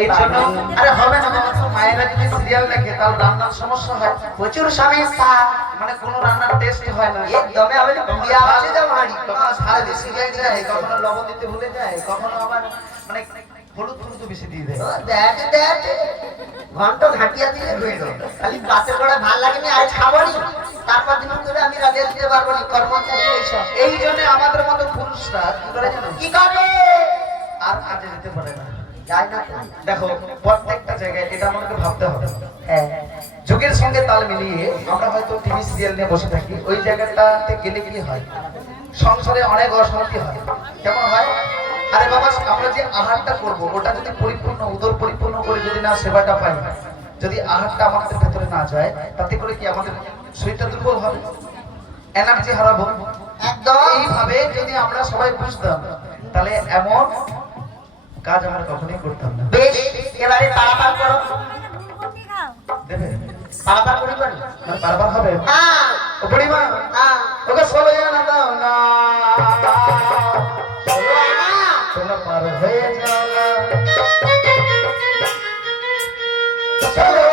এই জন্য আরে হবে না বাবা, তো মায়েরা যদি সিরিয়াল দেখে তাহলে রান্নার সমস্যা হয়, প্রচুর সমস্যা, মানে কোনো রান্নার টেস্ট হয় না। একদমই আমি বিয়া আছে যা ভারী কখনো সারা বেশি দিয়ে যায়, কখনো লবণ দিতে ভুলে যায়, কখনো আবার মানে হলুদ হলুদ বেশি দিয়ে দেয়। দেখ দেখ ঘন্টা ঘাটিয়া দিয়ে রইল খালি বাসে করে ভাল লাগেনি আজ খাবনি, তারপর দিন ধরে আমি রাজে দিতে পারবো না কর্মচারী এইসব। এই জন্য আমাদের মতো পুরুষরা কি করে জানো, কি করে আর কাজে যেতে পারে না। যাই না দেখো প্রত্যেকটা জায়গায় এটা আমাদেরকে ভাবতে হবে। হ্যাঁ যুগের সঙ্গে তাল মিলিয়ে আমরা হয়তো টিভি সিরিয়াল নিয়ে বসে থাকি, ওই জায়গাটাতে গেলে কি হয়, সংসারে অনেক অশান্তি হয়। কেমন হয়, আরে বাবা আমরা যে আহারটা করব ওটা যদি পরিপূর্ণ উদর পরিপূর্ণ করে যদি না সেবাটা পাই, যদি আহারটা আমাদের ভেতরে না যায়, তাতে করে কি আমাদের শরীরটা দুর্বল হবে, এনার্জি হারাবো। একদম এইভাবে যদি আমরা সবাই বুঝতাম, তাহলে এমন কাজ আমরা কখনোই করতাম না। বেশ এবারে পারাপার করো, দেবে পারাপার করি পারি না, বারবার হবে। হ্যাঁ ও বুড়িমা, হ্যাঁ ওকে সবাই না দাও না, চলো না চলো পার হয়ে যাও না, চলো